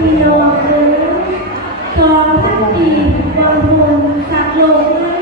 มีน้องตอพักดีบนบุงสักโลก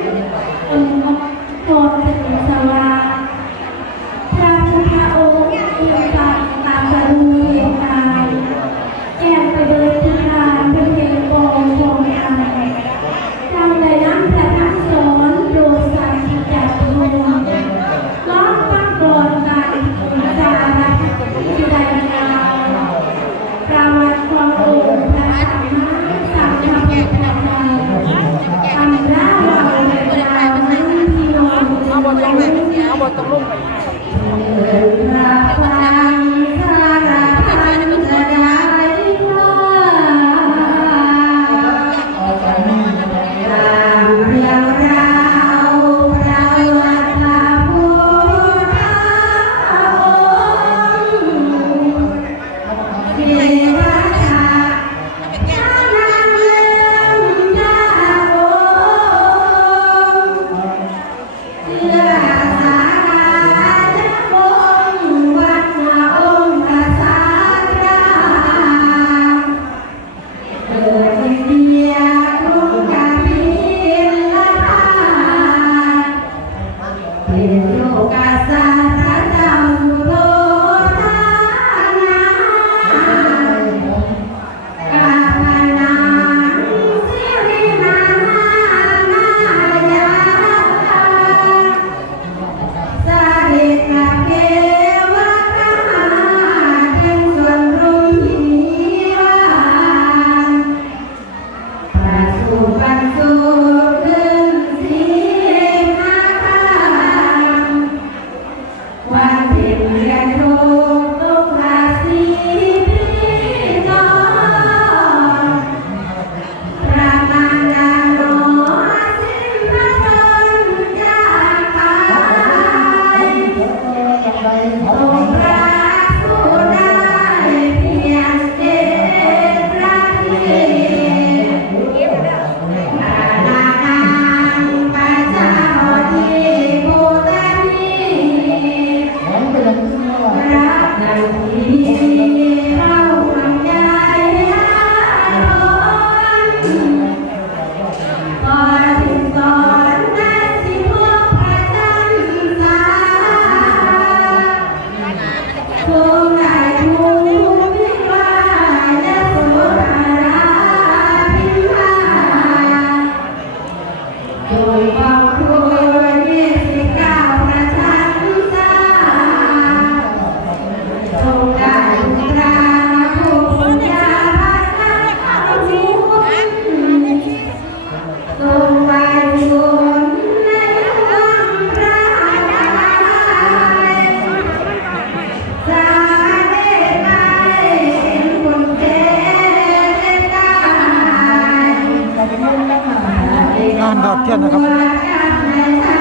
เทียนนะครับ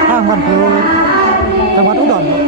ห้างบันคือจังหวัดอุดรครับ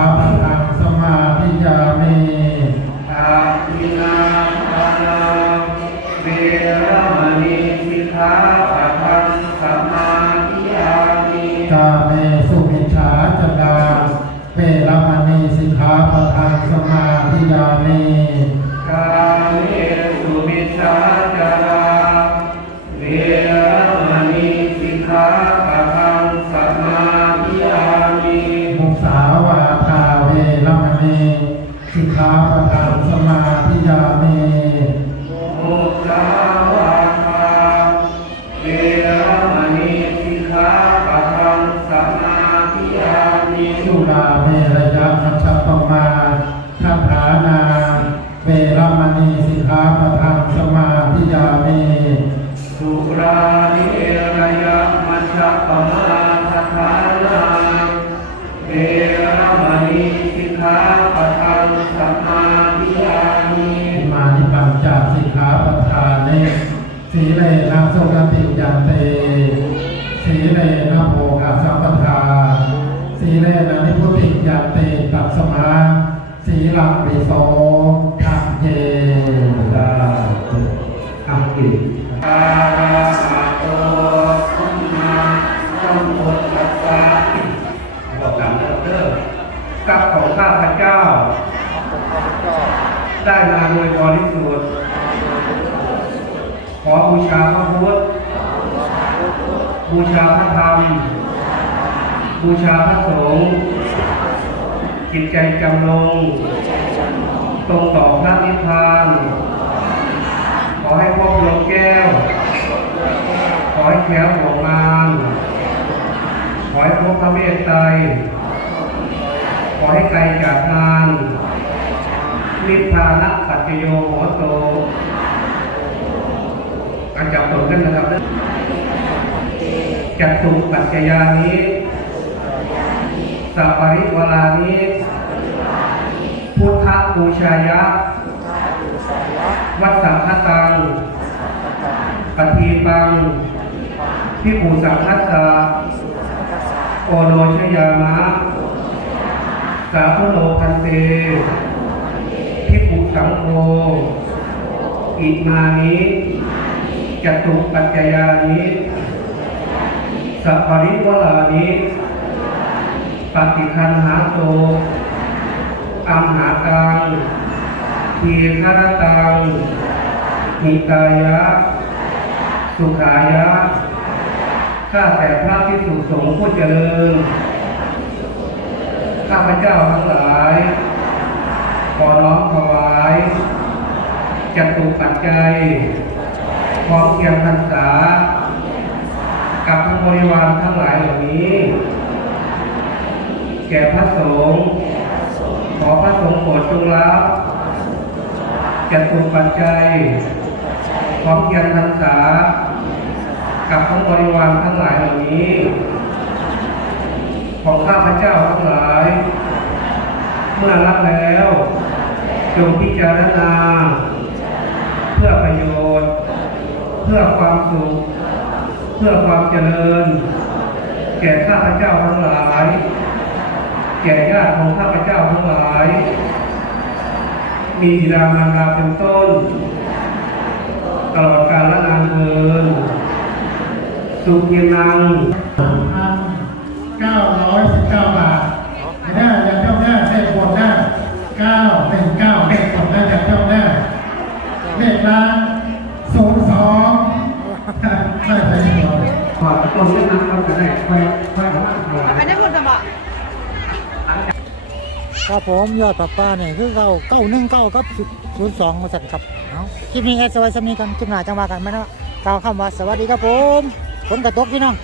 สิกขาปะทังสมาธิยามิอาทินาทานาเวรมณีสิกขาปะทังสมาธิยามิกาเมสุมิชฌาจดาเวรมณีสิกขาปะทังสมาธิยามิกาเมสุมิชาจารา เมรยะมัชฌปมาคาถานาเวรมณีสิกขาปะทังสมาธิยามิสุรานิระยะมัชฌะปมาทฐานาเวรมณีสิกขาปะทังสมาธิยามิอิมานิปัญจสิกขาปะทานเนสีเลนะโสกติยันเตสีเลนะโภคสัมปทา สีเลนะนิพุติยันเตตัสสมาสีหลังวิโสทัพเยสาธุทำกิจอาราโตสัมมาสัมพุทธัสสะบอกหลังเด้อเด้อกับของข้าพเจ้า ได้มาโดยบริสุทธิ์ขอบูชาพระพุทธบูชาพระธรรม บูชาพระสงฆ์จิตใจจำลง ตรงต่อพระนิพพาน ขอให้พบดวงแก้ว ขอให้แคล้วของมารขอให้พบพระเมตไตรขอให้ไกลจากมารนิพพานะปัจจโยโหโตการจับตนกันนะครับจัตตุปัจจยานี้ สัพปริวารานี้พุทธบูชายะ วัดสังฆตังปฏิปังพิภูสังฆสาโอโนชยามะ สาธุโลพันเตพิภูสังโฆอิมานิจตุปัจจยานิสัพพริวลานิ ปฏิคันหาโตอัมหากังทีฆรตังหิตายะ สุขายะ ข้าแต่พระพิสุสงฆ์ผู้เจริญ ข้าพเจ้าทั้งหลาย ขอน้อมถวายจตุปัจจัยพร้อมเพียงพรรษา กับพระบริวารทั้งหลายเหล่านี้ แก่พระสงฆ์ขอพระสงฆ์โปรดจงรับจตุปัจจัยพร้อมเพียงพรรษากับทั้งบริวารทั้งหลายเหล่านี้ ของข้าพเจ้าทั้งหลาย เมื่อรับแล้ว จงพิจารณา เพื่อประโยชน์ เพื่อความสุข เพื่อความเจริญ แก่ข้าพเจ้าทั้งหลาย แก่ญาติของข้าพเจ้าทั้งหลาย มีบิดามารดาเป็นต้น ตลอดกาลและนานเทินสุขีนังพันเก้าร้อยสิบเก้าบาทไม่ได้จากเจ้าหน้าเลขบนหน้าเก้าหนึ่งเก้าเลขบนหน้าจากเจ้าหน้าเลขล้านศูนย์สองไม่ใช่หัวขอต้นเรื่องนั้นเราจะได้ค่อยค่อยมาถวาย ครับผมยอดปลาปลาเนี่ยคือเก้าเก้าหนึ่งเก้ากับศูนย์สองมาสั่นครับเอาคลิปนี้แอดสวัสดีกันคลิปหน้าจังหวะกันไหมนะกล่าวคำว่าสวัสดีครับผมฝนกระตกพี่น้อง